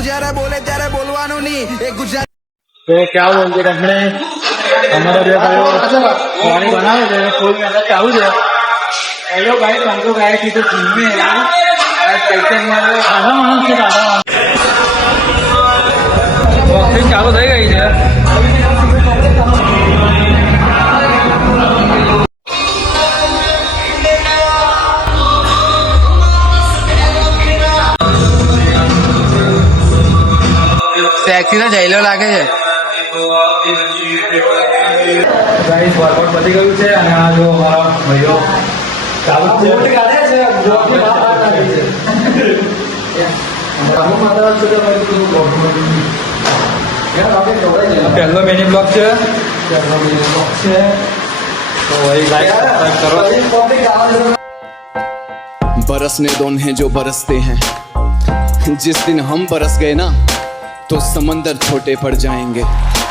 બાપુ જ્યારે બોલે ત્યારે બોલવાનું નહીં. એક ગુજરાત. તો क्या बोलते આપણે અમારા બે ભાઈઓ પાણી બનાવે છે ફૂલ મહેનત ચાલુ છે. હેલો ભાઈ हम तो गए थे तो जिम में यार कैसे आधा माणस છે આधा માણસ બોક્સિંગ ચાલુ થઈ ગઈ છે. સેક્સી તો જઈલો લાગે છે. ગાઈસ વર્કઆઉટ પતી ગયું છે અને આ જો મારા ભાઈઓ ચાલુ છે. પહેલો મિની બ્લોગ છે તો વही लाइक सब्सक्राइब करो. बरसने दो उन्हें जो बरसते हैं. जिस दिन हम बरस गए ना तो समंदर छोटे पड़ जाएंगे.